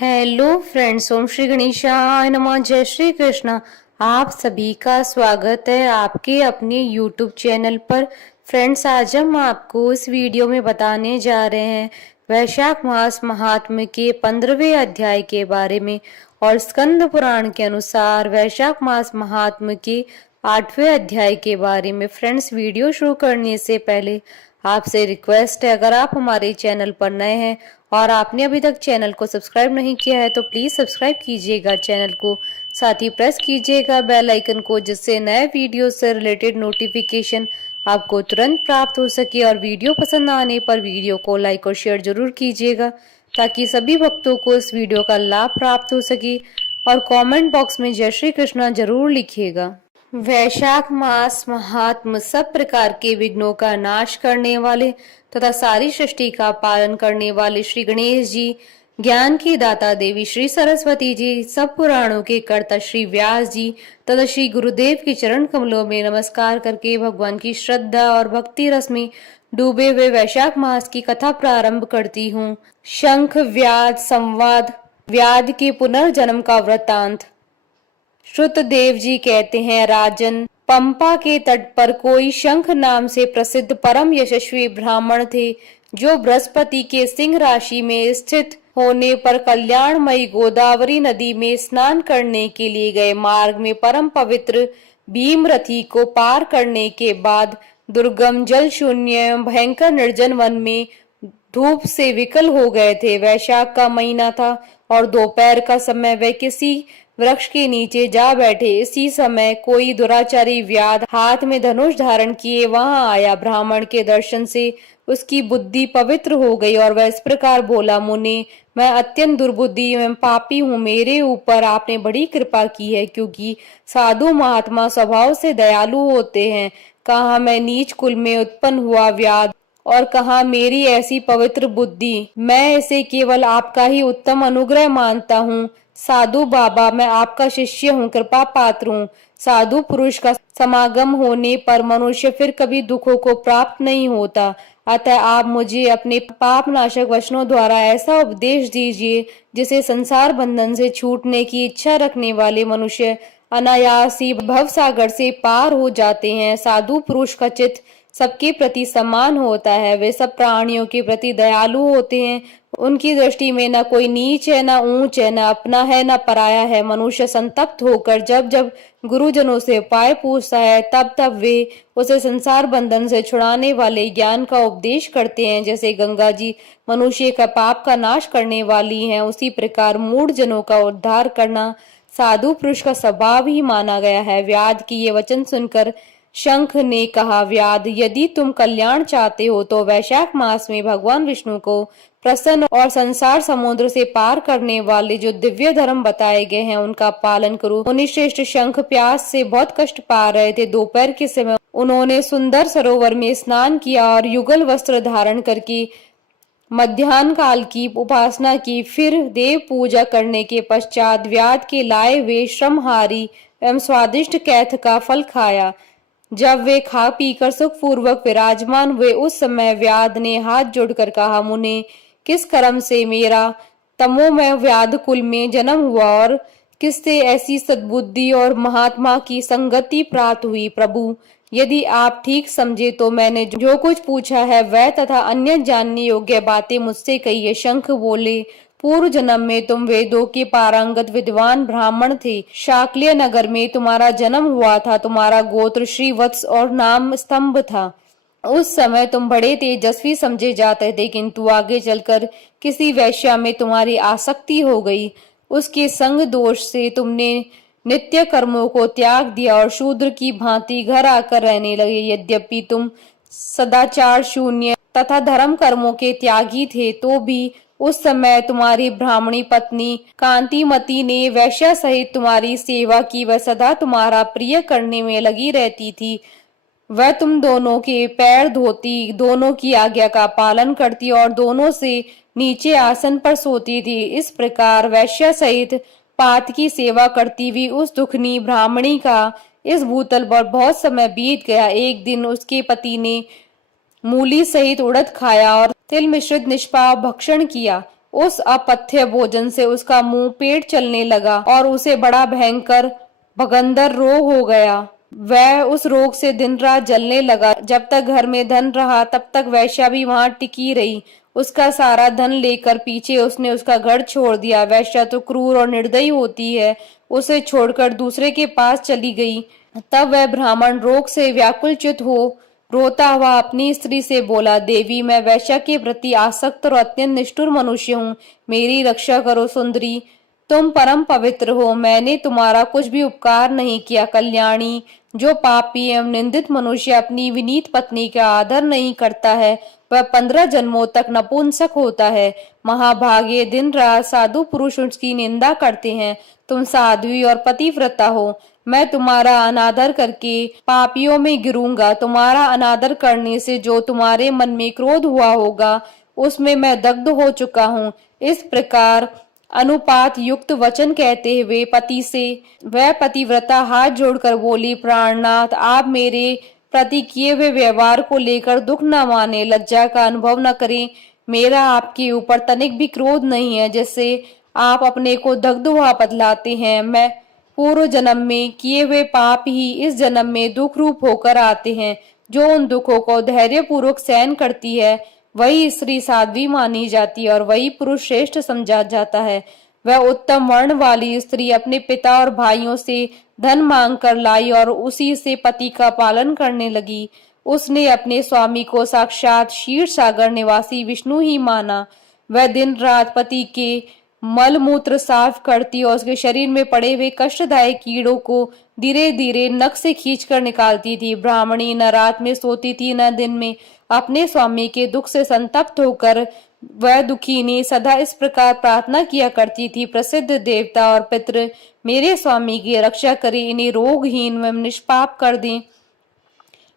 Hello friends, ओम श्री गणेशाय नमः। जय श्री कृष्ण। आप सभी का स्वागत है आपके अपने YouTube चैनल पर। फ्रेंड्स, आज हम आपको इस वीडियो में बताने जा रहे हैं वैशाख मास महात्म्य के 15वें अध्याय के बारे में और स्कंद पुराण के अनुसार वैशाख मास महात्म्य के 8वें अध्याय के बारे में। फ्रेंड्स, वीडियो शुरू करने से पहले आपसे रिक्वेस्ट है, अगर आप हमारे चैनल पर नए हैं और आपने अभी तक चैनल को सब्सक्राइब नहीं किया है तो प्लीज सब्सक्राइब कीजिएगा चैनल को, साथ ही प्रेस कीजिएगा बेल आइकन को, जिससे नए वीडियो से रिलेटेड नोटिफिकेशन आपको तुरंत प्राप्त हो सके। और वीडियो पसंद आने पर वीडियो को लाइक और शेयर जरूर कीजिएगा ताकि सभी भक्तों को इस वीडियो का लाभ प्राप्त हो सके। और कमेंट बॉक्स में जय श्री कृष्णा जरूर लिखिएगा। वैशाख मास महात्म सब प्रकार के विघ्नों का नाश करने वाले तथा सारी सृष्टि का पालन करने वाले श्री गणेश जी, ज्ञान की दाता देवी श्री सरस्वती जी, सब पुराणों के कर्ता श्री व्यास जी तथा श्री गुरुदेव के चरण कमलों में नमस्कार करके भगवान की श्रद्धा और भक्ति रस में डूबे हुए वैशाख मास की कथा प्रारंभ करती हूँ। शंख व्याध संवाद। व्याध के पुनर्जन्म का वृतांत। श्रुतदेव जी कहते हैं, राजन, पंपा के तट पर कोई शंख नाम से प्रसिद्ध परम यशस्वी ब्राह्मण थे, जो बृहस्पति के सिंह राशि में स्थित होने पर कल्याणमयी गोदावरी नदी में स्नान करने के लिए गए। मार्ग में परम पवित्र भीमरथी को पार करने के बाद दुर्गम जल शून्य भयंकर निर्जन वन में धूप से विकल हो गए थे। वैशाख का महीना था और दोपहर का समय वे किसी वृक्ष के नीचे जा बैठे। इसी समय कोई दुराचारी व्याध हाथ में धनुष धारण किए वहां आया। ब्राह्मण के दर्शन से उसकी बुद्धि पवित्र हो गई और वह इस प्रकार बोला, मुने, मैं अत्यंत दुर्बुद्धि एवं पापी हूँ। मेरे ऊपर आपने बड़ी कृपा की है, क्योंकि साधु महात्मा स्वभाव से दयालु होते हैं। कहा मैं नीच कुल में उत्पन्न हुआ व्याध और कहा मेरी ऐसी पवित्र बुद्धि। मैं इसे केवल आपका ही उत्तम अनुग्रह मानता हूँ। साधु बाबा, मैं आपका शिष्य हूँ, कृपा पात्र हूँ। साधु पुरुष का समागम होने पर मनुष्य फिर कभी दुखों को प्राप्त नहीं होता। अतः आप मुझे अपने पाप नाशक वचनों द्वारा ऐसा उपदेश दीजिए जिसे संसार बंधन से छूटने की इच्छा रखने वाले मनुष्य अनायास ही भव सागर से पार हो जाते हैं। साधु पुरुष का चित्त सबके प्रति समान होता है। वे सब प्राणियों के प्रति दयालु होते हैं। उनकी दृष्टि में न कोई नीच है, न ऊंच है, न अपना है, न पराया है। मनुष्य संतप्त होकर जब जब गुरुजनों से उपाय पूछता है, तब तब वे उसे संसार बंधन से छुड़ाने वाले ज्ञान का उपदेश करते हैं। जैसे गंगा जी मनुष्य का पाप का नाश करने वाली हैं, उसी प्रकार मूढ़ जनों का उद्धार करना साधु पुरुष का स्वभाव ही माना गया है। व्याध की ये वचन सुनकर शंख ने कहा, व्याध, यदि तुम कल्याण चाहते हो तो वैशाख मास में भगवान विष्णु को प्रसन्न और संसार समुद्र से पार करने वाले जो दिव्य धर्म बताए गए हैं उनका पालन करो। मुनिश्रेष्ठ शंख प्यास से बहुत कष्ट पा रहे थे। दोपहर के समय उन्होंने सुंदर सरोवर में स्नान किया और युगल वस्त्र धारण करके मध्याह्न काल की उपासना की। फिर देव पूजा करने के पश्चात व्याध के लाए हुए श्रमहारी एवं स्वादिष्ट कैथ का फल खाया। जब वे खा पीकर सुख पूर्वक विराजमान हुए, उस समय व्याध ने हाथ जोड़कर कहा, मुने, किस कर्म से मेरा तमोमय व्याध कुल में जन्म हुआ और किससे ऐसी सद्बुद्धि और महात्मा की संगति प्राप्त हुई? प्रभु, यदि आप ठीक समझे तो मैंने जो कुछ पूछा है वह तथा अन्य जानने योग्य बातें मुझसे कहिए। शंख बोले, पूर्व जन्म में तुम वेदों के पारंगत विद्वान ब्राह्मण थे। शाक्य नगर में तुम्हारा जन्म हुआ था। तुम्हारा गोत्र श्रीवत्स और नाम स्तंभ था। उस समय तुम बड़े तेजस्वी समझे जाते थे, किंतु आगे चलकर किसी वैश्या में तुम्हारी आसक्ति हो गई। उसके संग दोष से तुमने नित्य कर्मों को त्याग दिया और शूद्र की भांति घर आकर रहने लगे। यद्यपि तुम सदाचार शून्य तथा धर्म कर्मों के त्यागी थे, तो भी उस समय तुम्हारी ब्राह्मणी पत्नी कांतिमती ने वैश्या सहित तुम्हारी सेवा की। वह सदा तुम्हारा प्रिय करने में लगी रहती थी। वह तुम दोनों के पैर धोती, दोनों की आज्ञा का पालन करती और दोनों से नीचे आसन पर सोती थी। इस प्रकार वैश्या सहित पात की सेवा करती हुई उस दुखनी ब्राह्मणी का इस भूतल पर बहुत समय बीत गया। एक दिन उसके पति ने मूली सहित उड़द खाया और तिल मिश्रित निष्पाप भक्षण किया। उस अपथ्य भोजन से उसका मुंह पेट चलने लगा और उसे बड़ा भयंकर भगंदर रोग हो गया। वह उस रोग से दिन रात जलने लगा। जब तक घर में धन रहा तब तक वैश्या भी वहां टिकी रही। उसका सारा धन लेकर पीछे उसने उसका घर छोड़ दिया। वैश्या तो क्रूर और निर्दयी होती है, उसे छोड़कर दूसरे के पास चली गई। तब वह ब्राह्मण रोग से व्याकुलचित हो रोता हुआ अपनी स्त्री से बोला, देवी, मैं वैश्या के प्रति आसक्त और अत्यंत निष्ठुर मनुष्य हूँ, मेरी रक्षा करो। सुंदरी, तुम परम पवित्र हो, मैंने तुम्हारा कुछ भी उपकार नहीं किया। कल्याणी, जो पापी एवं निंदित मनुष्य अपनी विनीत पत्नी का आदर नहीं करता है, वह 15 जन्मों तक नपुंसक होता है। महाभागे, दिन रात साधु पुरुष उसकी निंदा करते हैं। तुम साध्वी और पतिव्रता हो, मैं तुम्हारा अनादर करके पापियों में गिरूंगा। तुम्हारा अनादर करने से जो तुम्हारे मन में क्रोध हुआ होगा, उसमें मैं दग्ध हो चुका हूँ। इस प्रकार अनुपात युक्त वचन कहते हुए पति से वह पतिव्रता हाथ जोड़कर बोली, प्राणनाथ, आप मेरे प्रति किए हुए व्यवहार को लेकर दुख न माने, लज्जा का अनुभव न करें। मेरा आपके ऊपर तनिक भी क्रोध नहीं है, जिससे आप अपने को दग्ध हुआ बतलाते हैं। मैं पूर्व जन्म में किए हुए पाप ही इस जन्म में दुख रूप होकर आते हैं। जो उन दुखों को धैर्य पूर्वक सहन करती है, वही स्त्री साध्वी मानी जाती है और वही पुरुष श्रेष्ठ समझा जाता है। वह उत्तम वर्ण वाली स्त्री अपने पिता और भाइयों से धन मांग कर लाई और उसी से पति का पालन करने लगी। उसने अपने स्वामी को साक्षात क्षीर सागर निवासी विष्णु ही माना। वह दिन रात पति के मल मूत्र साफ करती और उसके शरीर में पड़े हुए कष्टदायक कीड़ों को धीरे धीरे नख से खींचकर निकालती थी। ब्राह्मणी न रात में सोती थी न दिन में। अपने स्वामी के दुख से संतप्त होकर वह दुखिनी सदा इस प्रकार प्रार्थना किया करती थी, प्रसिद्ध देवता और पितृ, मेरे स्वामी की रक्षा करें, इन्हें रोगहीन व निष्पाप कर दें।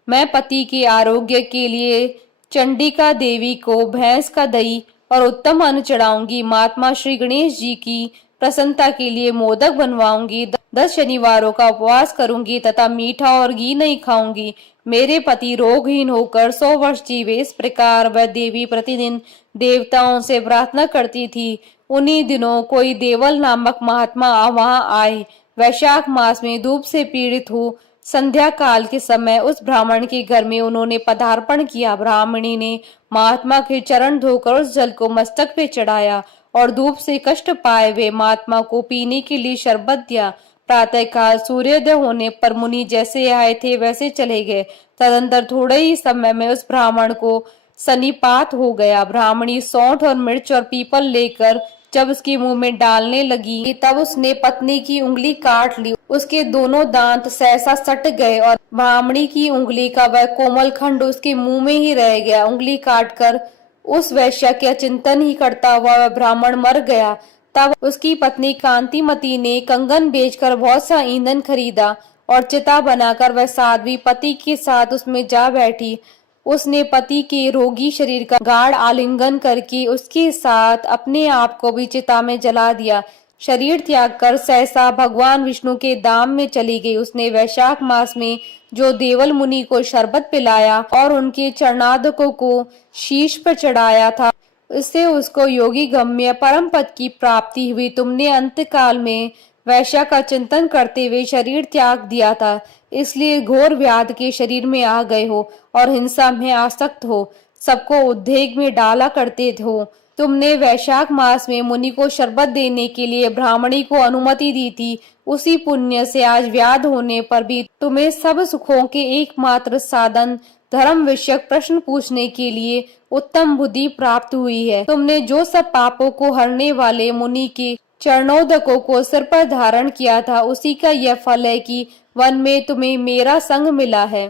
मैं पति के आरोग्य के लिए चंडिका देवी को भैंस का दही और उत्तम अन्न चढ़ाऊंगी। महात्मा श्री गणेश जी की प्रसन्नता के लिए मोदक बनवाऊंगी। 10 शनिवारों का उपवास करूंगी तथा मीठा और घी नहीं खाऊंगी। मेरे पति रोगहीन होकर 100 वर्ष जीवे। इस प्रकार वह देवी प्रतिदिन देवताओं से प्रार्थना करती थी। उन्हीं दिनों कोई देवल नामक महात्मा वहां आए। वैशाख मास में धूप से पीड़ित हो संध्या काल के समय उस ब्राह्मण के घर में उन्होंने पदार्पण किया। ब्राह्मणी ने महात्मा के चरण धोकर उस जल को मस्तक पे चढ़ाया और धूप से कष्ट पाए हुए महात्मा को पीने के लिए शरबत दिया। प्रातः काल सूर्योदय होने पर मुनि जैसे आए थे वैसे चले गए। तदंतर थोड़े ही समय में उस ब्राह्मण को सन्निपात हो गया। ब्राह्मणी सौंठ और मिर्च और पीपल लेकर जब उसके मुंह में डालने लगी, तब उसने पत्नी की उंगली काट ली। उसके दोनों दांत सहसा सट गए और ब्राह्मणी की उंगली का वह कोमल खंड उसके मुंह में ही रह गया। उंगली काटकर उस वैश्या का चिंतन ही करता हुआ वह ब्राह्मण मर गया। तब उसकी पत्नी कांतिमती ने कंगन बेचकर बहुत सा ईंधन खरीदा और चिता बनाकर वह साध्वी पति के साथ उसमें जा बैठी। उसने पति के रोगी शरीर का गाढ़ आलिंगन करके उसके साथ अपने आप को भी चिता में जला दिया। शरीर त्याग कर सहसा भगवान विष्णु के धाम में चली गई। उसने वैशाख मास में जो देवल मुनि को शरबत पिलाया और उनके चरणादकों को शीश पर चढ़ाया था, इससे उसको योगी गम्य परम पद की प्राप्ति हुई। तुमने अंतकाल में वैश्या का चिंतन करते हुए शरीर त्याग दिया था, इसलिए घोर व्याध के शरीर में आ गए हो और हिंसा में आसक्त हो, सबको उद्वेग में डाला करते हो। तुमने वैशाख मास में मुनि को शरबत देने के लिए ब्राह्मणी को अनुमति दी थी। उसी पुण्य से आज व्याध होने पर भी तुम्हें सब सुखों के एकमात्र साधन धर्म विषयक प्रश्न पूछने के लिए उत्तम बुद्धि प्राप्त हुई है। तुमने जो सब पापों को हरने वाले मुनि के चरणोदकों को सिर पर धारण किया था, उसी का यह फल है कि वन में तुम्हें मेरा संग मिला है।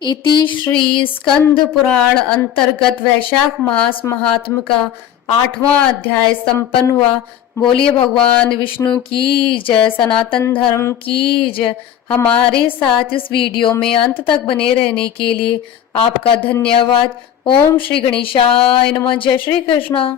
इति श्री स्कंद पुराण अंतर्गत वैशाख मास महात्म का 8वां अध्याय संपन्न हुआ। बोलिए भगवान विष्णु की जय, सनातन धर्म की जय। हमारे साथ इस वीडियो में अंत तक बने रहने के लिए आपका धन्यवाद। ओम श्री गणेशाय नमः। जय श्री कृष्णा।